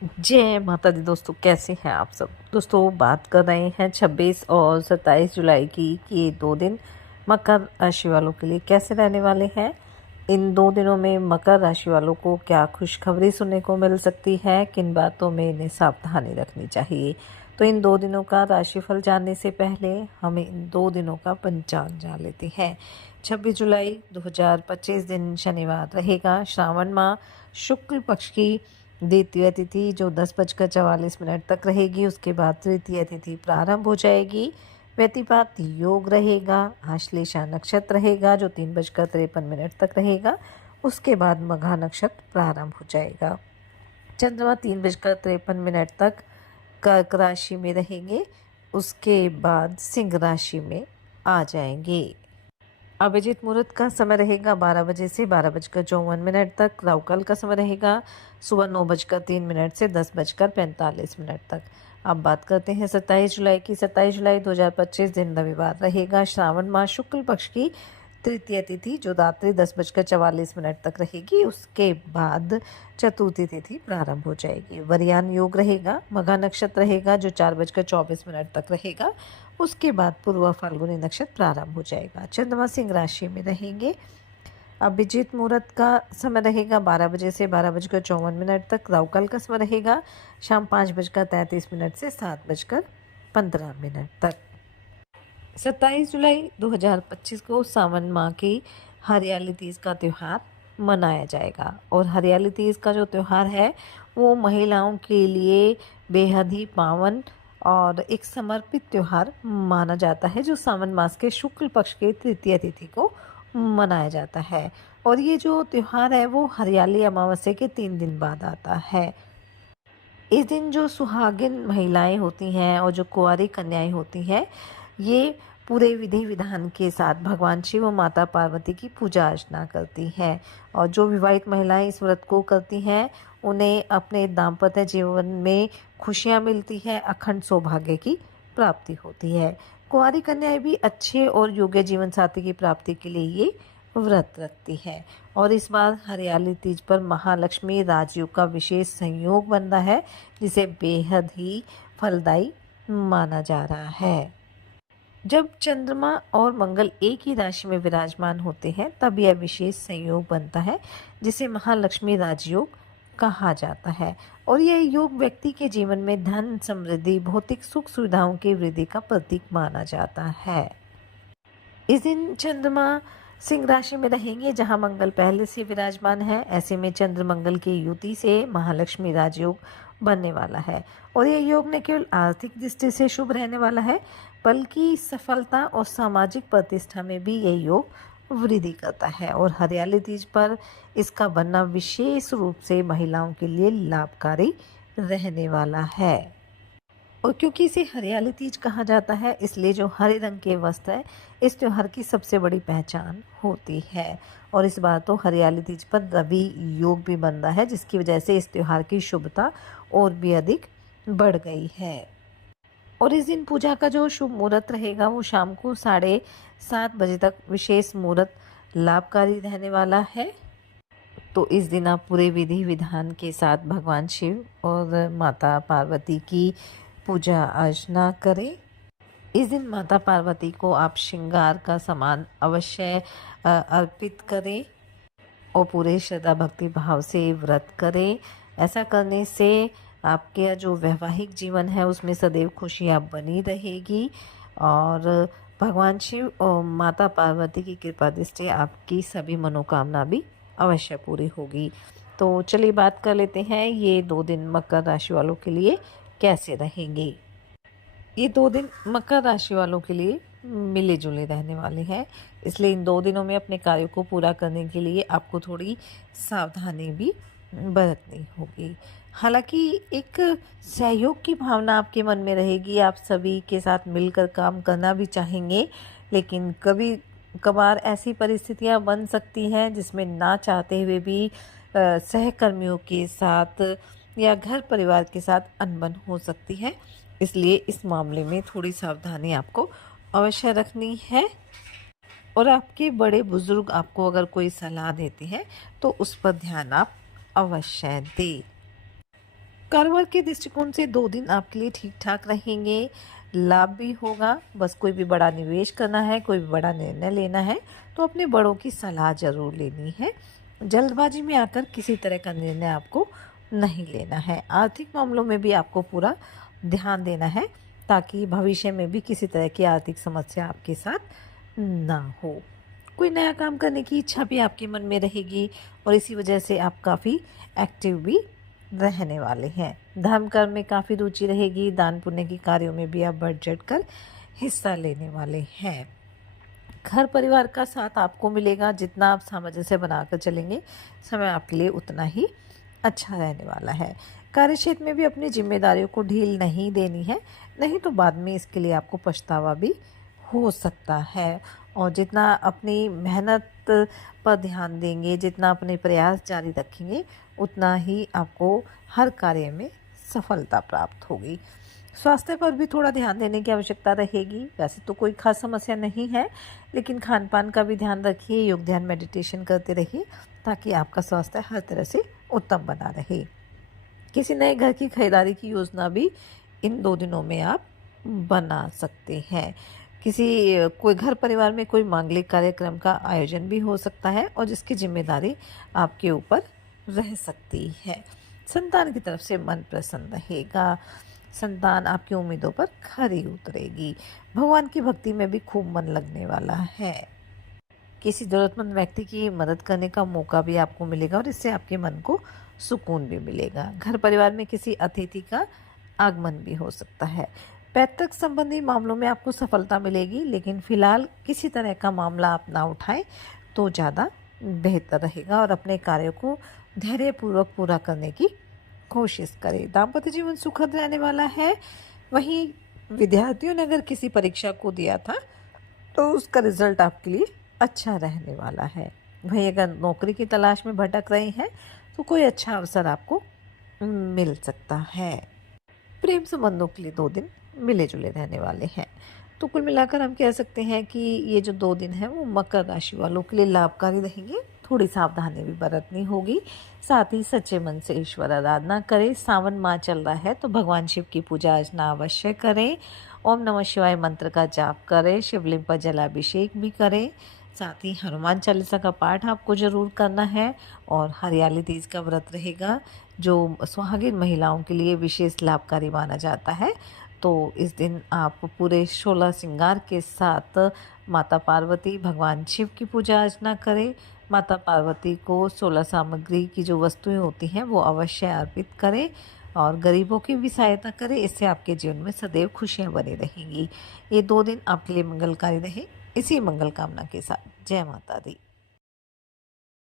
जय माता दी दोस्तों, कैसे हैं आप सब। दोस्तों बात कर रहे हैं 26 और 27 जुलाई की कि ये 2 दिन मकर राशि वालों के लिए कैसे रहने वाले हैं। इन 2 दिनों में मकर राशि वालों को क्या खुशखबरी सुनने को मिल सकती है, किन बातों में इन्हें सावधानी रखनी चाहिए। तो इन 2 दिनों का राशिफल जानने से पहले हम इन 2 दिनों का पंचांग जान लेते हैं। 26 जुलाई 2025 दिन शनिवार रहेगा। श्रावण माह शुक्ल पक्ष की द्वितीय तिथि जो 10:44 तक रहेगी। उसके बाद तृतीय तिथि प्रारंभ हो जाएगी। व्यतिपात योग रहेगा। आश्लेषा नक्षत्र रहेगा जो 3:53 तक रहेगा। उसके बाद मघा नक्षत्र प्रारंभ हो जाएगा। चंद्रमा 3:53 तक कर्क राशि में रहेंगे। उसके बाद सिंह राशि में आ जाएंगे। अभिजीत मुहूर्त का समय रहेगा 12 बजे से 12:54 तक। राहु काल का समय रहेगा सुबह 9:03 से 10:45 तक। अब बात करते हैं 27 जुलाई की। 27 जुलाई 2025 दिन रविवार रहेगा। श्रावण माह शुक्ल पक्ष की तृतीय तिथि जो रात्रि 10:44 तक रहेगी। उसके बाद चतुर्थी तिथि प्रारंभ हो जाएगी। वरयान योग रहेगा। मघा नक्षत्र रहेगा जो 4:24 तक रहेगा। उसके बाद पूर्वा फाल्गुनी नक्षत्र प्रारंभ हो जाएगा। चंद्रमा सिंह राशि में रहेंगे। अभिजीत मुहूर्त का समय रहेगा 12 बजे से 12:54 तक। राहु काल का समय रहेगा शाम 5:33 से 7:15 तक। 27 जुलाई 2025 को सावन माह की हरियाली तीज का त्यौहार मनाया जाएगा। और हरियाली तीज का जो त्यौहार है वो महिलाओं के लिए बेहद ही पावन और एक समर्पित त्यौहार माना जाता है, जो सावन मास के शुक्ल पक्ष के तृतीय तिथि को मनाया जाता है। और ये जो त्यौहार है वो हरियाली अमावस्या के 3 दिन बाद आता है। इस दिन जो सुहागिन महिलाएं होती हैं और जो कुंवारी कन्याएं होती हैं, ये पूरे विधि विधान के साथ भगवान शिव और माता पार्वती की पूजा अर्चना करती हैं। और जो विवाहित महिलाएं इस व्रत को करती हैं उन्हें अपने दाम्पत्य जीवन में खुशियां मिलती हैं, अखंड सौभाग्य की प्राप्ति होती है। कुंवारी कन्याएं भी अच्छे और योग्य जीवन साथी की प्राप्ति के लिए ये व्रत रखती है। और इस बार हरियाली तीज पर महालक्ष्मी राजयोग का विशेष संयोग बन रहा है, जिसे बेहद ही फलदायी माना जा रहा है। जब चंद्रमा और मंगल एक ही राशि में विराजमान होते हैं तब यह विशेष संयोग बनता है, जिसे महालक्ष्मी राजयोग कहा जाता है। और यह योग व्यक्ति के जीवन में धन, समृद्धि, भौतिक सुख सुविधाओं की वृद्धि का प्रतीक माना जाता है। इस दिन चंद्रमा सिंह राशि में रहेंगे जहां मंगल पहले से विराजमान है। ऐसे में चंद्र मंगल की युति से महालक्ष्मी राजयोग बनने वाला है। और यह योग न केवल आर्थिक दृष्टि से शुभ रहने वाला है, बल्कि सफलता और सामाजिक प्रतिष्ठा में भी यह योग वृद्धि करता है। और हरियाली तीज पर इसका बनना विशेष रूप से महिलाओं के लिए लाभकारी रहने वाला है। और क्योंकि इसे हरियाली तीज कहा जाता है, इसलिए जो हरे रंग के वस्त्र है इस त्योहार की सबसे बड़ी पहचान होती है। और इस बार तो हरियाली तीज पर रवि योग भी बन रहा है, जिसकी वजह से इस त्योहार की शुभता और भी अधिक बढ़ गई है। और इस दिन पूजा का जो शुभ मुहूर्त रहेगा वो शाम को 7:30 तक विशेष मुहूर्त लाभकारी रहने वाला है। तो इस दिन आप पूरे विधि विधान के साथ भगवान शिव और माता पार्वती की पूजा अर्चना करें। इस दिन माता पार्वती को आप श्रृंगार का सामान अवश्य अर्पित करें और पूरे श्रद्धा भक्ति भाव से व्रत करें। ऐसा करने से आपके जो वैवाहिक जीवन है उसमें सदैव खुशियाँ बनी रहेगी। और भगवान शिव और माता पार्वती की कृपा दृष्टि आपकी सभी मनोकामना भी अवश्य पूरी होगी। तो चलिए बात कर लेते हैं ये 2 दिन मकर राशि वालों के लिए कैसे रहेंगे। ये 2 दिन मकर राशि वालों के लिए मिले जुले रहने वाले हैं, इसलिए इन 2 दिनों में अपने कार्यों को पूरा करने के लिए आपको थोड़ी सावधानी भी बरतनी होगी। हालांकि एक सहयोग की भावना आपके मन में रहेगी, आप सभी के साथ मिलकर काम करना भी चाहेंगे, लेकिन कभी कभार ऐसी परिस्थितियां बन सकती हैं जिसमें ना चाहते हुए भी सहकर्मियों के साथ या घर परिवार के साथ अनबन हो सकती है। इसलिए इस मामले में थोड़ी सावधानी आपको अवश्य रखनी है। और आपके बड़े बुजुर्ग आपको अगर कोई सलाह देते हैं तो उस पर ध्यान आप अवश्य दें। कारोबार के दृष्टिकोण से 2 दिन आपके लिए ठीक-ठाक रहेंगे, लाभ भी होगा। बस कोई भी बड़ा निवेश करना है, कोई भी बड़ा निर्णय लेना है, तो अपने बड़ों की सलाह ज़रूर लेनी है। जल्दबाजी में आकर किसी तरह का निर्णय आपको नहीं लेना है। आर्थिक मामलों में भी आपको पूरा ध्यान देना है, ताकि भविष्य में भी किसी तरह की आर्थिक समस्या आपके साथ ना हो। कोई नया काम करने की इच्छा भी आपके मन में रहेगी और इसी वजह से आप काफ़ी एक्टिव भी रहने वाले हैं। धर्म कर्म में काफ़ी रुचि रहेगी, दान पुण्य के कार्यों में भी आप बढ़-चढ़ कर हिस्सा लेने वाले हैं। घर परिवार का साथ आपको मिलेगा, जितना आप सामंजस्य बनाकर चलेंगे, समय आपके लिए उतना ही अच्छा रहने वाला है। कार्यक्षेत्र में भी अपनी जिम्मेदारियों को ढील नहीं देनी है, नहीं तो बाद में इसके लिए आपको पछतावा भी हो सकता है। और जितना अपनी मेहनत पर ध्यान देंगे, जितना अपने प्रयास जारी रखेंगे, उतना ही आपको हर कार्य में सफलता प्राप्त होगी। स्वास्थ्य पर भी थोड़ा ध्यान देने की आवश्यकता रहेगी। वैसे तो कोई खास समस्या नहीं है, लेकिन खान-पान का भी ध्यान रखिए, योग ध्यान मेडिटेशन करते रहिए, ताकि आपका स्वास्थ्य हर तरह से उत्तम बना रहे। किसी नए घर की खरीदारी की योजना भी इन 2 दिनों में आप बना सकते हैं। कोई घर परिवार में कोई मांगलिक कार्यक्रम का आयोजन भी हो सकता है और जिसकी जिम्मेदारी आपके ऊपर रह सकती है। संतान की तरफ से मन प्रसन्न रहेगा। संतान आपकी उम्मीदों पर खरी उतरेगी। भगवान की भक्ति में भी खूब मन लगने वाला है। किसी ज़रूरतमंद व्यक्ति की मदद करने का मौका भी आपको मिलेगा और इससे आपके मन को सुकून भी मिलेगा। घर परिवार में किसी अतिथि का आगमन भी हो सकता है। पैतृक संबंधी मामलों में आपको सफलता मिलेगी, लेकिन फिलहाल किसी तरह का मामला आप ना उठाएं तो ज़्यादा बेहतर रहेगा और अपने कार्यों को धैर्यपूर्वक पूरा करने की कोशिश करें। दाम्पत्य जीवन सुखद रहने वाला है। वहीं विद्यार्थियों ने अगर किसी परीक्षा को दिया था तो उसका रिजल्ट आपके लिए अच्छा रहने वाला है। वहीं अगर नौकरी की तलाश में भटक रहे हैं तो कोई अच्छा अवसर आपको मिल सकता है। प्रेम संबंधों के लिए 2 दिन मिले जुले रहने वाले हैं। तो कुल मिलाकर हम कह सकते हैं कि ये जो 2 दिन हैं वो मकर राशि वालों के लिए लाभकारी रहेंगे। थोड़ी सावधानी भी बरतनी होगी। साथ ही सच्चे मन से ईश्वर आराधना करें। सावन माह चल रहा है तो भगवान शिव की पूजा अर्चना अवश्य करें। ओम नमः शिवाय मंत्र का जाप करें। शिवलिंग पर जलाभिषेक भी करें। साथ ही हनुमान चालीसा का पाठ आपको ज़रूर करना है और हरियाली तीज का व्रत रहेगा, जो सुहागिन महिलाओं के लिए विशेष लाभकारी माना जाता है। तो इस दिन आप पूरे 16 श्रृंगार के साथ माता पार्वती, भगवान शिव की पूजा अर्चना करें। माता पार्वती को 16 सामग्री की जो वस्तुएं होती हैं वो अवश्य अर्पित करें और गरीबों की भी सहायता करें। इससे आपके जीवन में सदैव खुशियां बनी रहेंगी। ये 2 दिन आपके लिए मंगलकारी रहे। इसी मंगल कामना के साथ जय माता दी।